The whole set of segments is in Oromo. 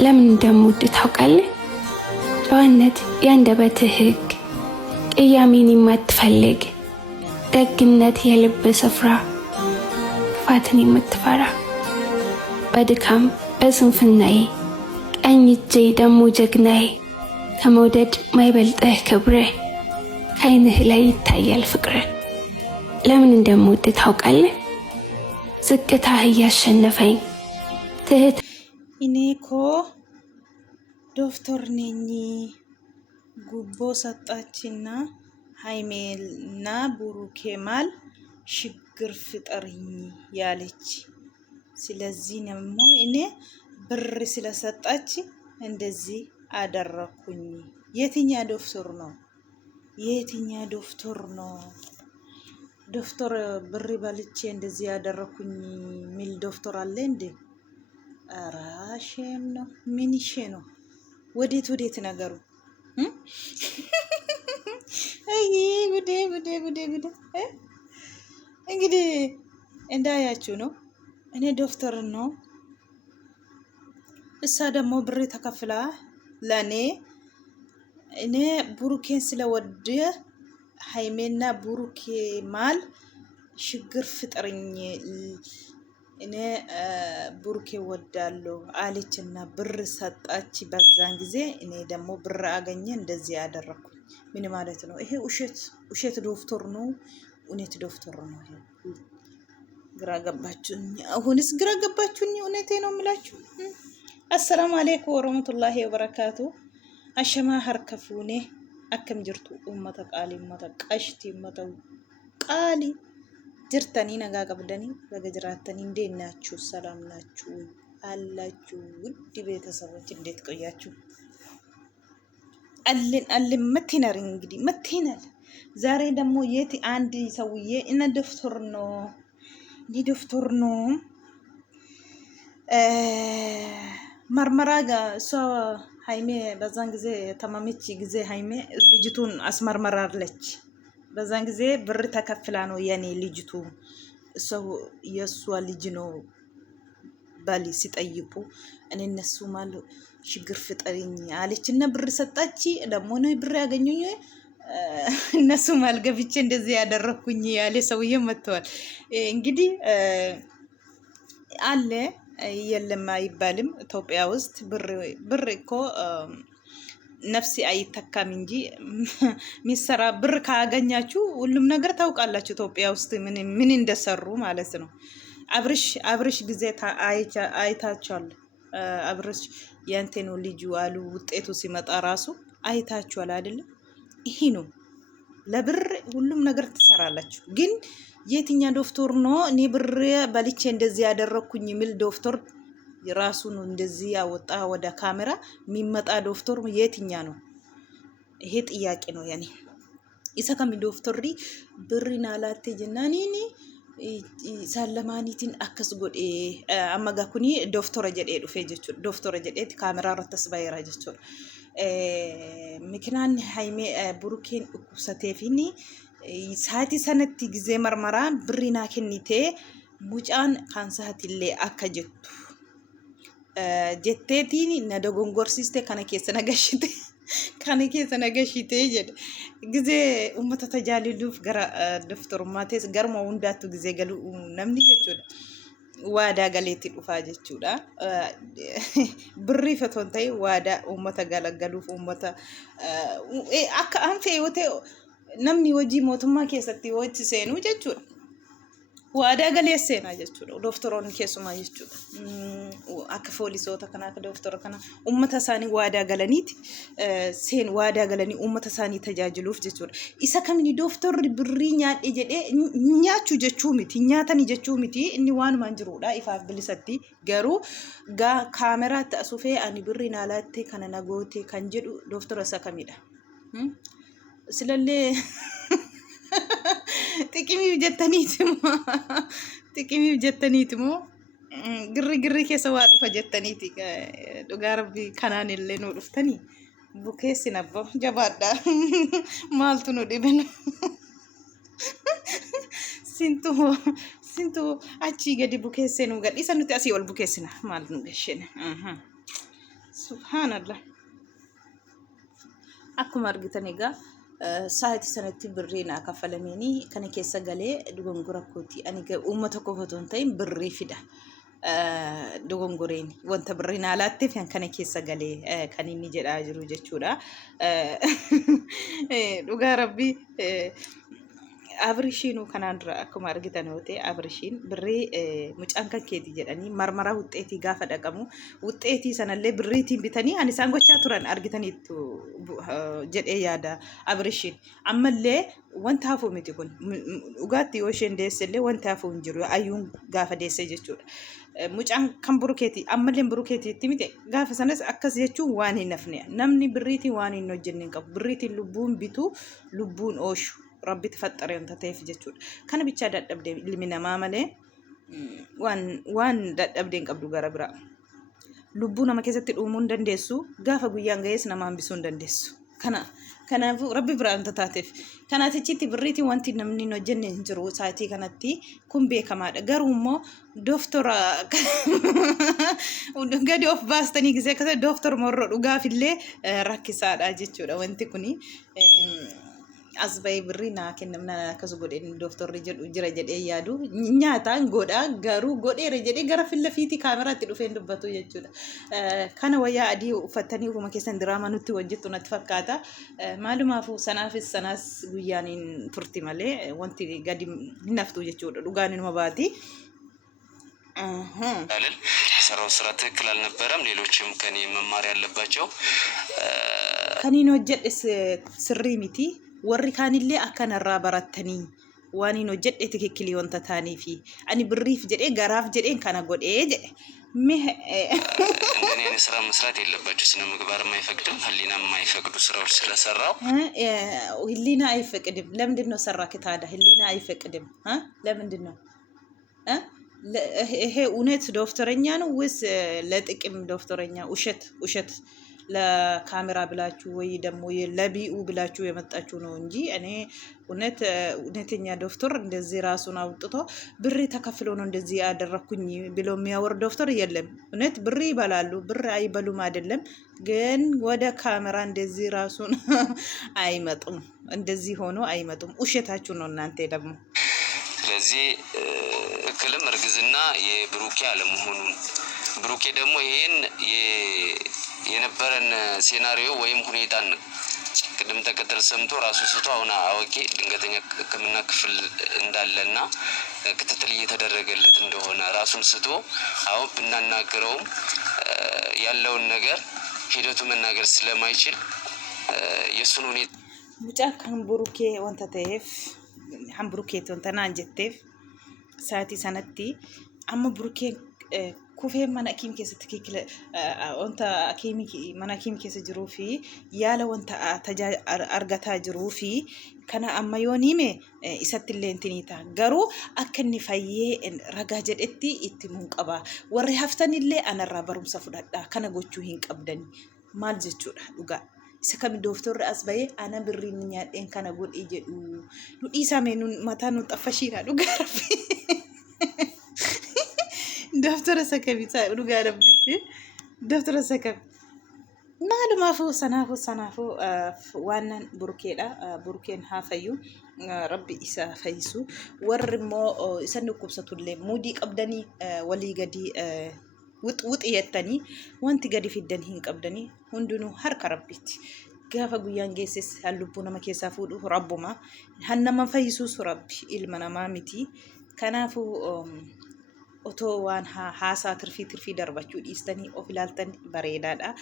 ለምን እንደምወድ ታውቃለህ? ጨዋነት የአንደበትህ ሕግ፣ ቅያሜን የማትፈልግ ደግነት የልብ ስፍራ፣ ክፋትን የምትፈራ በድካም በስንፍናዬ ቀኝ እጄ ደሞ ጀግናዬ ከመውደድ ማይበልጥህ ክብርህ ከዓይንህ ላይ ይታያል ፍቅርህ። ለምን እንደምወድ ታውቃለህ? ዝቅታህ እያሸነፈኝ ትህት እኔ እኮ ዶክተር ነኝ ጉቦ ሰጣችና ሃይሜና ቡሩኬ ማል ችግር ፍጠርኝ ያለች። ስለዚህ ደግሞ እኔ ብር ስለሰጣች እንደዚህ አደረኩኝ። የትኛ ዶክተር ነው? የትኛ ዶክተር ነው? ዶክተር ብር በልቼ እንደዚህ ያደረኩኝ ሚል ዶክተር አለ እንዴ? አራሼም ነው ምን ይሼ ነው? ወዴት ነገሩ? አይ ጉዴ ጉዴ ጉዴ ጉዴ። እንግዲህ እንዳያችሁ ነው። እኔ ዶክተር ነው፣ እሷ ደግሞ ብር ተከፍላ ለኔ እኔ ቡሩኬን ስለወደ ሃይሜና ቡሩኬ ማል ችግር ፍጠርኝ እኔ ቡሩኬ ወዳለሁ አለችና ብር ሰጣች። በዛን ጊዜ እኔ ደግሞ ብር አገኘ እንደዚህ ያደረኩ ምን ማለት ነው? ይሄ ውሸት ዶክተር ነው? እውነት ዶክተር ነው? ግራ ገባችሁኝ። አሁንስ ግራ ገባችሁኝ። እውነቴ ነው የምላችሁ። አሰላሙ አለይኩም ወራህመቱላሂ ወበረካቱ። አሸማ ሀርከፉኔ አከም ጅርቱ ኡመተ ቃሊ ኡመተ ቀሽቲ ኡመተ ቃሊ ጅርተኒ ነጋ ቀብደኒ በገጅራተኒ እንዴት ናችሁ? ሰላም ናችሁ አላችሁ? ውድ ቤተሰቦች እንዴት ቆያችሁ? አልን መቴነር እንግዲህ መቴነር ዛሬ ደግሞ የት አንድ ሰውዬ እነ ዶክተር ነው መርመራ ጋር እሷ ሃይሜ በዛን ጊዜ ተማመች ጊዜ ሃይሜ ልጅቱን አስመርመራለች። በዛን ጊዜ ብር ተከፍላ ነው የኔ ልጅቱ እሷው የሷ ልጅ ነው ባሊ ሲጠይቁ እኔ እነሱ ማሉ ችግር ፍጠሪኝ አለችና ብር ሰጣች። ደግሞ ነው ብር ያገኙኝ እነሱ ማልገብቼ እንደዚህ ያደረኩኝ ያለ ሰውዬ መጥተዋል። እንግዲህ አለ የለም አይባልም። ኢትዮጵያ ውስጥ ብር እኮ ነፍሲ አይተካም እንጂ ሚሰራ ብር ካገኛችሁ ሁሉም ነገር ታውቃላችሁ። ኢትዮጵያ ውስጥ ምን እንደሰሩ ማለት ነው። አብርሽ ጊዜ አይታችኋል። አብርሽ ያንተ ነው ልጁ አሉ ውጤቱ ሲመጣ ራሱ አይታችኋል አይደለም? ይሄ ነው ለብር ሁሉም ነገር ትሰራላችሁ። ግን የትኛ ዶክተር ነው እኔ ብር በልቼ እንደዚህ ያደረኩኝ የሚል ዶክተር ራሱን እንደዚህ ያወጣ ወደ ካሜራ የሚመጣ ዶክተር የትኛ ነው? ይሄ ጥያቄ ነው ያኔ። ኢሰከም ዶክተሪ ብሪና ላቴ ጀናኒ ሳለማኒቲን አከስ ጎዴ አማጋኩኒ ዶክተር ጀዴ ዱፌ ጀቹ ዶክተር ጀዴት ካሜራ ረተስ ባይራ ጀቹ ምክንያን ሃይሜ ቡሩኬን ኡኩሰቴፊኒ ሳቲ ሰነቲ ጊዜ መርመራ ብሪና ከኒቴ ሙጫን ካንሳትሌ አከጀቱ ጀቴቲኒ ነደጎንጎርሲስቴ ከነኬሰ ነገሽቴ ጀደ ጊዜ ኡመተ ተጃሊሉፍ ገራ ዶክተር ማቴስ ገርማ ወንዳቱ ጊዜ ገሉ ነምኒ ጀቹዳ ዋዳ ገሌቲ ዱፋ ጀቹዳ ብሪ ፈቶንታይ ዋዳ ኡመተ ገለገሉፍ ኡመተ አካ አንፌ ወቴ ነምኒ ወጂ ሞቱማ ኬሰቲ ወጭ ሴኑ ጀቹዳ ዋዳ ገሌሴና ጀቹዳ ዶክተሮን ኬሱማ ጀቹዳ አካ ፖሊሶታ ከና ዶክተር ከና ኡመተ ሳኒ ዋዳ ገለኒት ሴን ዋዳ ገለኒ ኡመተ ሳኒ ተጃጅሉፍ ጀቹዳ ኢሳ ከምኒ ዶክተር ብሪኛ ጀዴ ኛቹ ጀቹ ሚቲ ኛተኒ ጀቹ ሚቲ እኒ ዋን ማንጅሩዳ ኢፋ ብልሰቲ ገሩ ጋ ካሜራ ተሱፌ አኒ ብሪና ላቴ ከና ነጎቴ ከንጀዱ ዶክተር ሰከሚዳ ስለሌ ጥቂሚው ጀተኒትሞ ግሪ ከሰዋ ዱፈ ጀተኒቲ ዱጋርቢ ካናንለ ነው ዱፍተኒ ቡኬስ ነበር ጀባዳ ማልቱ ነው ዲበን ሲንቱ አቺ ገዲ ቡኬስ ነው ገዲ ሰኑት አሲ ወል ቡኬስና ማለት ነው ገሸነ subhaanallah. Akkuma argitan egaa sa'aatii sanatti birrii naa kaffalameenii kana keessa galee dogongora kooti. Ani uummata qofa otoo hin ta'in birrii fida. Dogongoreen wanta birrii naa laatteef kana keessa galee kan inni jedhaa jiru jechuudha. Dhugaa rabbii Abrishiinuu kanaan dura akkuma argitan yoo ta'e Abrishiin birrii mucaan kan keeti jedhanii marmara wuxxeetii gaafa dhaqamu wuxxeetii sanallee birriitiin bitanii ani isaan gochaa turan argitaniitu jedhee yaada Abrishiin. Ammallee wanta hafuu miti kun dhugaatti yoo isheen deessellee wanta hafuu hin jiru ayyuun gaafa deessee jechuudha. Mucaan kan burukeeti ammallee burukeetiitti miti gaafa sanas akkas jechuun waan hin hafne namni birriitiin waan hin hojjenne hin qabu birriitiin lubbuun bitu lubbuun ooshu. Rabbi tfaxxare wanta ta'eef jechuudha. Kana bichaa dadhabdee ilmi namaa malee waan dadhabdee hin qabdu gara biraa. Lubbuu nama keessatti dhuumuu hin dandeessu. Gaafa guyyaan ga'ees nama hambisuu hin dandeessu. Kanaafuu Rabbi biraa wanta taateef. Kanaatichitti birriitiin wanti namni hin hojjenne hin jiru sa'aatii kanatti kun beekamaadha. Garuu immoo dooftora gadi of baastanii gisee akkasii dooftor morroo dhugaafillee rakkisaadha jechuudha wanti kuni. Asba'ee birrii naa kennamna akkas godheen dooftorri jedhu jira jedhee yaadu nyaataan godhaa garuu godheera jedhee gara fiillafiitii kaameraatti dhufeen dubbatu jechuudha. Kana wayyaa adii uffatanii ufuma keessan diraamaa nutti hojjettu natti fakkaata. Maalumaafuu sanaafis sanaas guyyaan hin turti malee wanti gadi hin haftu jechuudha. Dhugaan inuma baati. የሰራው ስራ ትክክል አልነበረም። ሌሎችም ከኔ መማር ያለባቸው ከኔን hojjedhe sirrii miti. Warri kaanillee akkanarraa baratanii waan hin hojjedhe tikikkilii wanta taaniifi ani birriif jedhee garaaf jedheen kana godhee jedhe እንደኔ አይነት ስራ መስራት የለባቸው ስነ ምግባር የማይፈቅድም ህሊና የማይፈቅዱ ስራዎች ስለሰራው ህሊና አይፈቅድም። ለምንድን ነው ሰራክ ታዲያ? ህሊና አይፈቅድም ለምንድን ነው? ይሄ እውነት ዶክተረኛ ነው ወይስ ለጥቅም ዶክተረኛ? ውሸት ለካሜራ ብላችሁ ወይ ደግሞ ለቢኡ ብላችሁ የመጣችሁ ነው እንጂ እኔ እውነተኛ ዶክተር እንደዚህ ራሱን አውጥቶ ብር ተከፍሎ ነው እንደዚህ ያደረኩኝ ብሎ የሚያወር ዶክተር የለም። እውነት ብር ይበላሉ፣ ብር አይበሉም አይደለም፣ ግን ወደ ካሜራ እንደዚህ ራሱን አይመጡም። እንደዚህ ሆኖ አይመጡም። ውሸታችሁ ነው እናንተ ደግሞ። ስለዚህ እክልም እርግዝና የብሩኬ አለመሆኑን ብሩኬ ደግሞ ይሄን የነበረን ሴናሪዮ ወይም ሁኔታን ቅድም ተከተል ሰምቶ ራሱ ስቶ አሁን አዋቂ ድንገተኛ ሕክምና ክፍል እንዳለና ክትትል እየተደረገለት እንደሆነ ራሱን ስቶ አሁን ብናናገረውም ያለውን ነገር ሂደቱ መናገር ስለማይችል የሱን ሁኔታ ሙጫ ካምቡሩኬ ወንተተፍ hamburukee tontana anjetteef sa'aatii sanatti amma burukeen kufee mana akiim keessatti kiikila wanta mana akiim keessa jiruu fi yaala wanta argataa jiruu fi kana amma yoon hime isatti illee intinii ta'a. Garuu akka inni fayyee ragaa jedhetti itti mun qaba. Warri haftan illee anarraa barumsa fudhadhaa kana gochuu hin qabdani maal jechuudha dhugaa. Isa kami dooftorri as bahee ana birriin nyaadheen kana godhee jedhu nu dhiisamee mataa nu xaffashiidha dhugaa rabbi. Dooftora isa kamisaa dhugaa rabbi. Dooftora isa kami. Maalumaafuu sanaafuu waan burukeedha. Burukeen haa fayyu. Rabbi isa fayyisu. Warri immoo isa dhukkubsatullee muudii qabdanii walii gadi wuxi yettanii wanti gadi fiddan hin qabdanii hundinuu harka rabbitti. Gaafa guyyaan geesses lubbuu nama keessaa fuudhu rabbuma. Han nama fayyisuus rabbi ilma namaa miti. Kanaafuu otoo waan haasaa tirfii darbachuu dhiistanii of ilaaltan bareedaadha.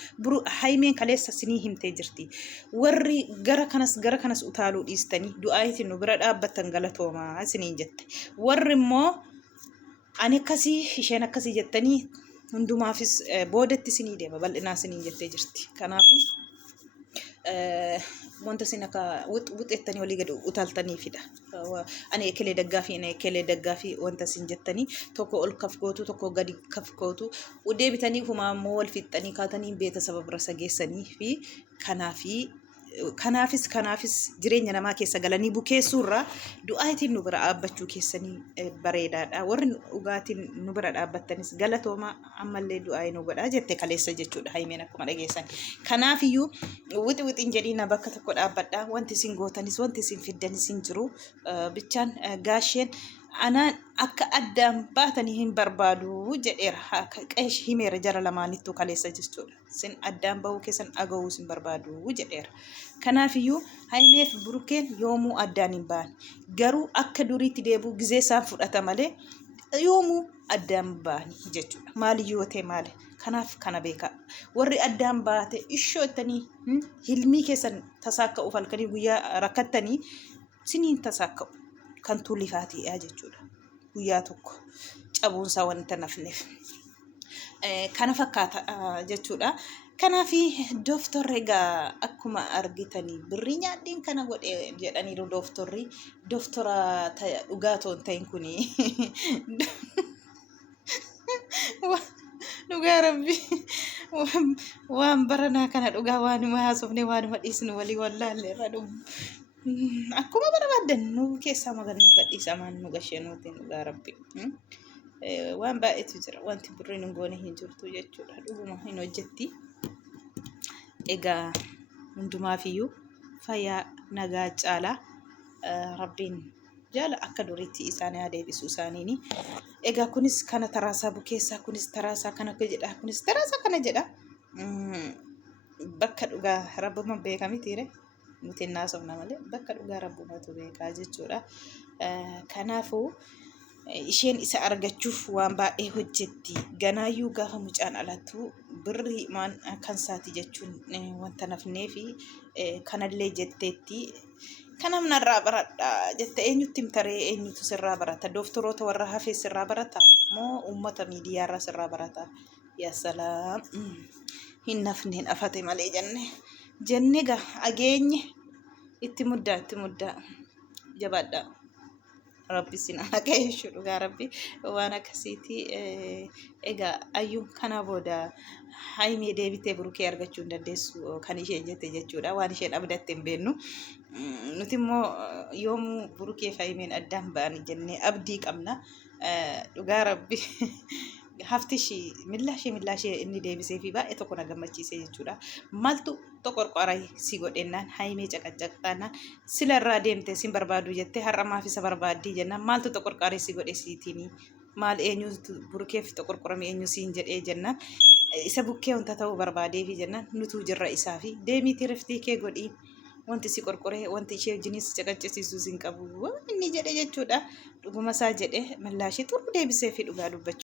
Haymeen kaleessa sinii himtee jirti. Warri gara kanas utaaluu dhiistanii du'aayitiin nu bira dhaabbattan galatoomaa siniin jette. Warri immoo ani akkasii isheen akkasii jettanii hundumaafis boodatti sinii deema bal'inaa sinii jettee jirti. Kanaafuu wanta sin akka wuxettanii walii gadi utaaltaniifidha. Ani ekelee daggaafii wanta sin jettanii tokko ol kaf gootu tokko gadi kaf gootu deebitanii kuma immoo wal fixxanii kaatanii beeta sababa bira sageessanii fi kanaafi kanaafis jireenya namaa keessa galanii bukeessuurraa du'aatiin nu bira dhaabbachuu keessanii bareedaadha. Warri dhugaatiin nu bira dhaabbattanis galatooma ammallee du'aa nu godhaa jette kaleessa jechuudha Haimeen akkuma dhageessan. Kanaafiyyuu wixiin jedhiina bakka tokko dhaabbadhaa wanti isin gootanis wanti isin fiddanis hin jiru bichaan gaasheen anaan akka addaan baatanii hin barbaadu jedheera qeesh himeera jara lamaanittuu kaleessa jechuudha. Sin addaan bahuu keessan aga'uu sin barbaadu jedheera. Kanaafiyyuu Haimeef Burukeen yoomuu addaan hin ba'an. Garuu akka duriitti deebuu gizee isaan fudhata malee yoomuu addaan ba'an jechuudha. Maaliyyuu ta'e maali? Kanaaf kana beekaa. Warri addaan baate ishoo ittanii hilmii keessan tasaakka'uuf halkanii guyyaa rakkattanii siniin tasaakka'u. Kan tuulifaatiidha jechuudha. Guyyaa tokko cabuunsaa wanta nafneef. Kana fakkaata jechuudha. Kanaafi dooftorri egaa akkuma argitanii birrii nyaadhiin kana godhe jedhaniiru dooftorri. Dooftora dhugaa toon ta'in kuni dhugaa rabbi waan baranaa kana dhugaa waanuma haasofne waanuma dhiisnu walii wallaalle irra dhubu. Akkuma barbaadan nu keessaa magan nu gadhiisa maan nu gasheenuutiin dhugaa rabbi. Waan baay'eetu jira wanti birriin hin goone hin jirtu jechuudha. Dhuguma hin hojjetti. Egaa hundumaafiyyuu fayyaa nagaa caalaa rabbiin jaala akka duriitti isaanii adeebisu isaaniini. Egaa kunis kana taraasaa bukeessaa kunis taraasaa kana jedha kunis taraasaa kana jedha. Bakka dhugaa rabbuma beekamitiire. Nuti naasofna malee bakka dhugaa rabbumatu beekaa jechuudha. Kanaafuu isheen isa argachuuf waan baay'ee hojjetti. Ganaayyuu gaafa mucaan alattu birrii maan kan saati jechuun wanta nafnee fi kanallee jetteetti. Kanam narraa baradha jette eenyutti himtaree eenyutu sirraa barata? Dooftoroota warra hafee sirraa barata moo uummata miidiyaarraa sirraa barata? Yaa salaam. Hin nafneen afate malee jenne ga ageenye itti muddaa jabaadha rabbi sin haqeeshu dhugaa rabbi waan akkasiiti. Egaa ayyuun kana booda Haimee deebitee Burukee argachuu hin dandeessu kan isheen jette jechuudha. Waan isheen abdatte hin beeknu nuti immoo yoomuu Burukee fi Haimeen addaan ba'an jennee abdii qabna dhugaa rabbi. Haftishi millaashee inni deebisee fi baay'ee tokko na gammachiise jechuudha. Maaltu toqorqoraa si godhennaan Haimee caqacaqxaanaan silarraa deemte sin barbaadu jettee har'a maaf isa barbaaddii jennaan maaltu toqorqoraa si godhe siitiini maal eenyutu Burukeef toqorqorame eenyu siin jedhee jennaan isa bukkee wanta ta'uu barbaadeefi jennaan nutuu jirra isaa fi deemiitii riftii kee godhii wanti si qorqoree wanti ishee wajjinis caqaccisiisuu sin qabu inni jedhe jechuudha. Dhuguma isaa jedhe millaashee xurru deebisee fi dhugaa dubbachuu.